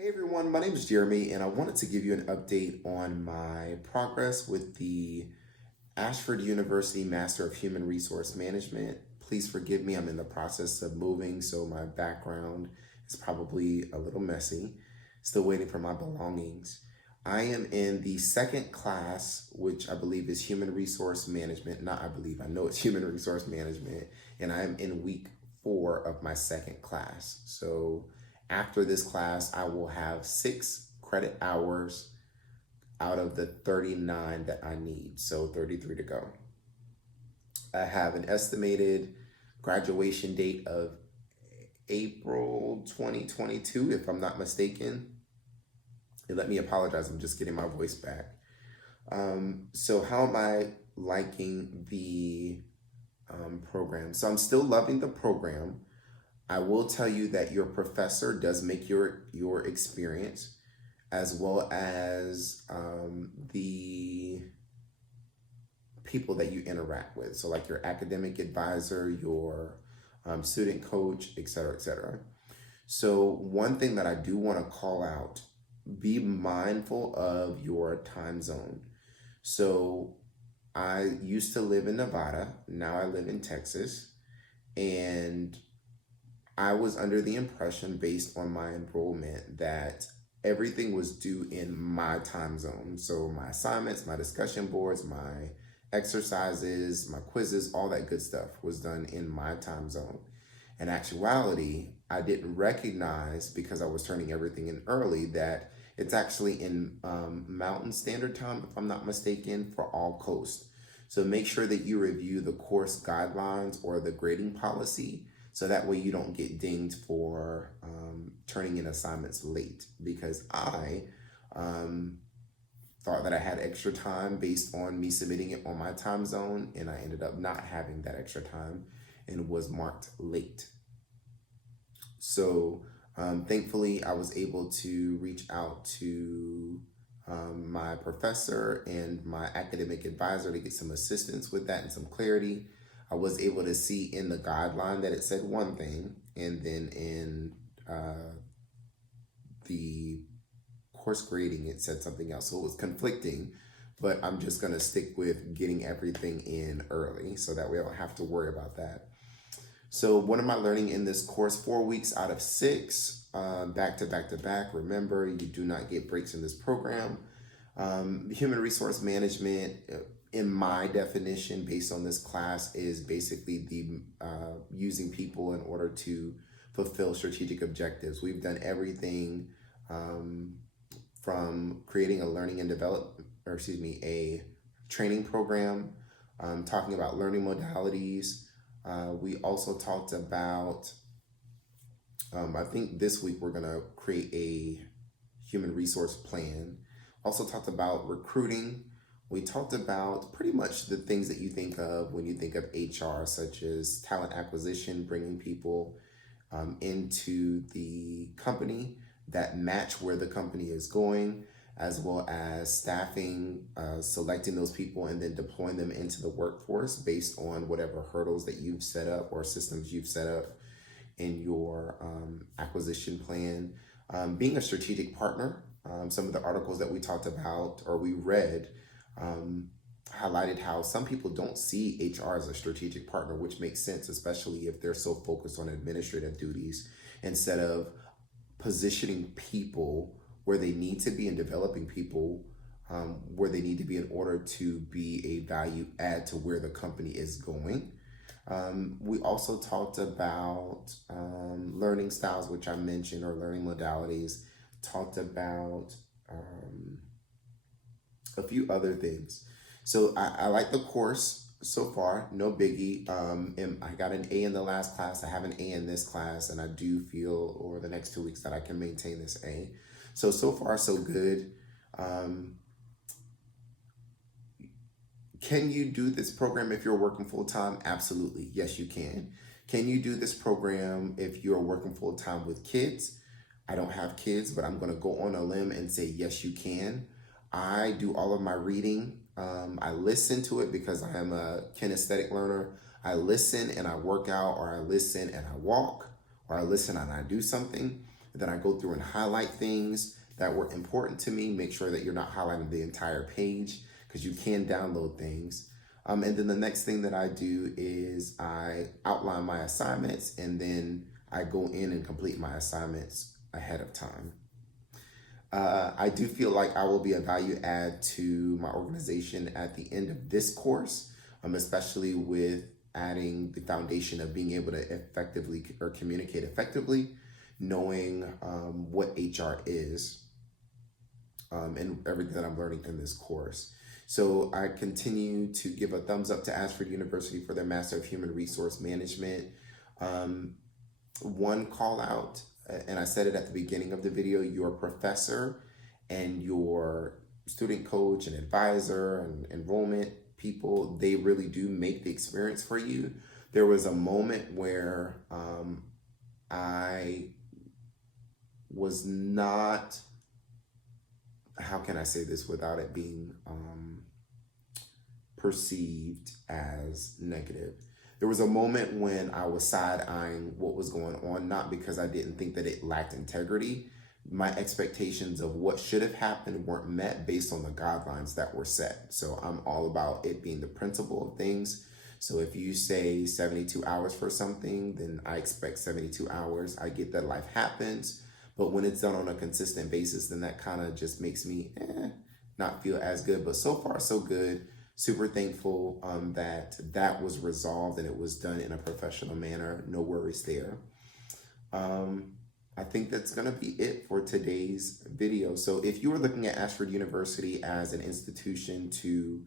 Hey everyone, my name is Jeremy, and I wanted to give you an update on my progress with the Ashford University Master of Human Resource Management. Please forgive me, I'm in the process of moving, so my background is probably a little messy. Still waiting for my belongings. I am in the second class, which I believe is Human Resource Management. Not I believe, I know it's Human Resource Management, and I am in week 4 of my second class. So after this class, I will have 6 credit hours out of the 39 that I need. So 33 to go. I have an estimated graduation date of April 2022, if I'm not mistaken. And let me apologize, I'm just getting my voice back. So how am I liking the program? So I'm still loving the program. I will tell you that your professor does make your experience, as well as the people that you interact with. So like your academic advisor, your student coach, et cetera, et cetera. So one thing that I do want to call out, be mindful of your time zone. So I used to live in Nevada. Now I live in Texas. And I was under the impression, based on my enrollment, that everything was due in my time zone. So my assignments, my discussion boards, my exercises, my quizzes, all that good stuff was done in my time zone. In actuality, I didn't recognize, because I was turning everything in early, that it's actually in Mountain Standard Time, if I'm not mistaken, for all coast. So make sure that you review the course guidelines or the grading policy, so that way you don't get dinged for turning in assignments late, because I thought that I had extra time based on me submitting it on my time zone, and I ended up not having that extra time and was marked late. So thankfully, I was able to reach out to my professor and my academic advisor to get some assistance with that and some clarity. I was able to see in the guideline that it said one thing, and then in the course grading, it said something else. So it was conflicting, but I'm just going to stick with getting everything in early so that way I don't have to worry about that. So what am I learning in this course? 4 weeks out of 6, back to back to back. Remember, you do not get breaks in this program. Human resource management, in my definition, based on this class, is basically the using people in order to fulfill strategic objectives. We've done everything from creating a learning and a training program, talking about learning modalities. We also talked about, I think this week we're gonna create a human resource plan. Also talked about recruiting. We talked about pretty much the things that you think of when you think of HR, such as talent acquisition, bringing people into the company that match where the company is going, as well as staffing, selecting those people, and then deploying them into the workforce based on whatever hurdles that you've set up or systems you've set up in your acquisition plan. Being a strategic partner, some of the articles that we talked about or we read highlighted how some people don't see HR as a strategic partner, which makes sense, especially if they're so focused on administrative duties instead of positioning people where they need to be and developing people where they need to be in order to be a value add to where the company is going. We also talked about learning styles, which I mentioned, or learning modalities, talked about a few other things. So I like the course so far, no biggie. And I got an A in the last class. I have an A in this class, and I do feel over the next 2 weeks that I can maintain this A. So far, so good. Can you do this program if you're working full-time? Absolutely. Yes, you can. Can you do this program if you're working full-time with kids? I don't have kids, but I'm going to go on a limb and say, yes, you can. I do all of my reading. I listen to it because I am a kinesthetic learner. I listen and I work out, or I listen and I walk, or I listen and I do something. Then I go through and highlight things that were important to me. Make sure that you're not highlighting the entire page because you can download things. And then the next thing that I do is I outline my assignments, and then I go in and complete my assignments ahead of time. I do feel like I will be a value add to my organization at the end of this course, especially with adding the foundation of being able to effectively or communicate effectively, knowing what HR is, and everything that I'm learning in this course. So I continue to give a thumbs up to Ashford University for their Master of Human Resource Management. One call out, and I said it at the beginning of the video, your professor and your student coach and advisor and enrollment people, they really do make the experience for you. There was a moment where I was not, how can I say this without it being perceived as negative? There was a moment when I was side-eyeing what was going on, not because I didn't think that it lacked integrity. My expectations of what should have happened weren't met based on the guidelines that were set. So I'm all about it being the principle of things. So if you say 72 hours for something, then I expect 72 hours. I get that life happens, but when it's done on a consistent basis, then that kind of just makes me not feel as good. But so far, so good. Super thankful that was resolved and it was done in a professional manner. No worries there. I think that's going to be it for today's video. So if you are looking at Ashford University as an institution to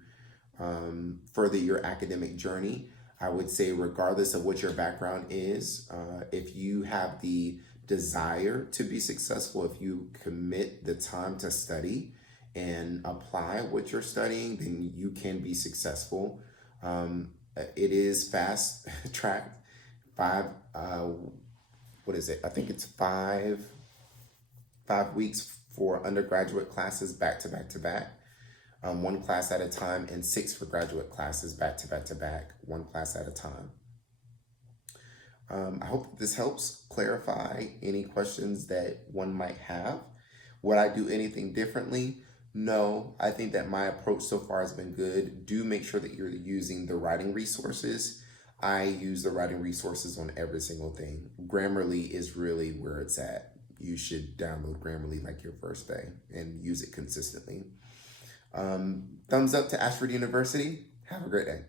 further your academic journey, I would say regardless of what your background is, if you have the desire to be successful, if you commit the time to study and apply what you're studying, then you can be successful. It is fast tracked. What is it? I think it's 5 weeks for undergraduate classes back to back to back. 1 class at a time, and 6 for graduate classes back to back to back, 1 class at a time. I hope this helps clarify any questions that one might have. Would I do anything differently? No, I think that my approach so far has been good. Do make sure that you're using the writing resources. I use the writing resources on every single thing. Grammarly is really where it's at. You should download Grammarly like your first day and use it consistently. Thumbs up to Ashford University. Have a great day.